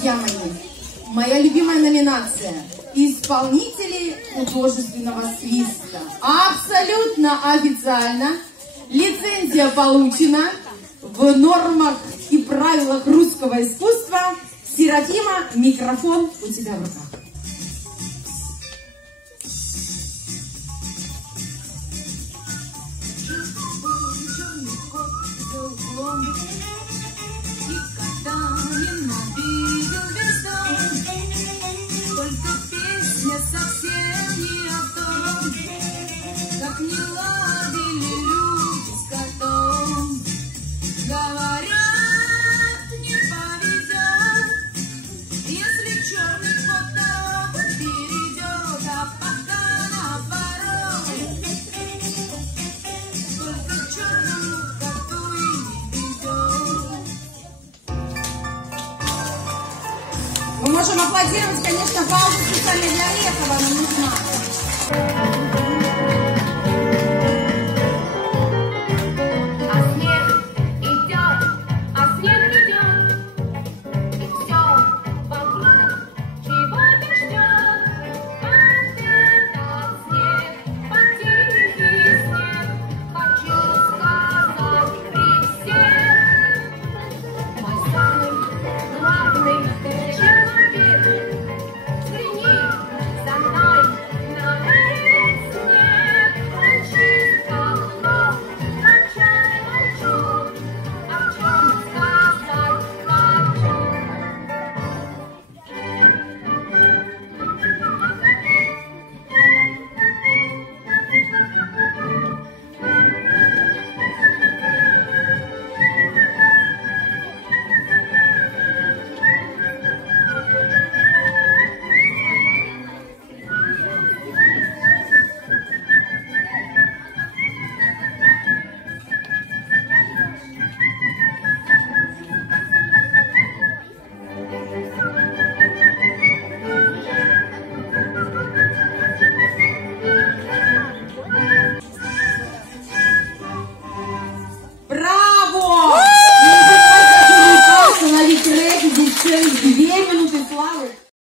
Друзья мои, моя любимая номинация – исполнители художественного свиста. Абсолютно официально лицензия получена в нормах и правилах русского искусства. Серафима, микрофон у тебя в руках. Мы можем аплодировать, конечно, паузу специально для этого, но нужна.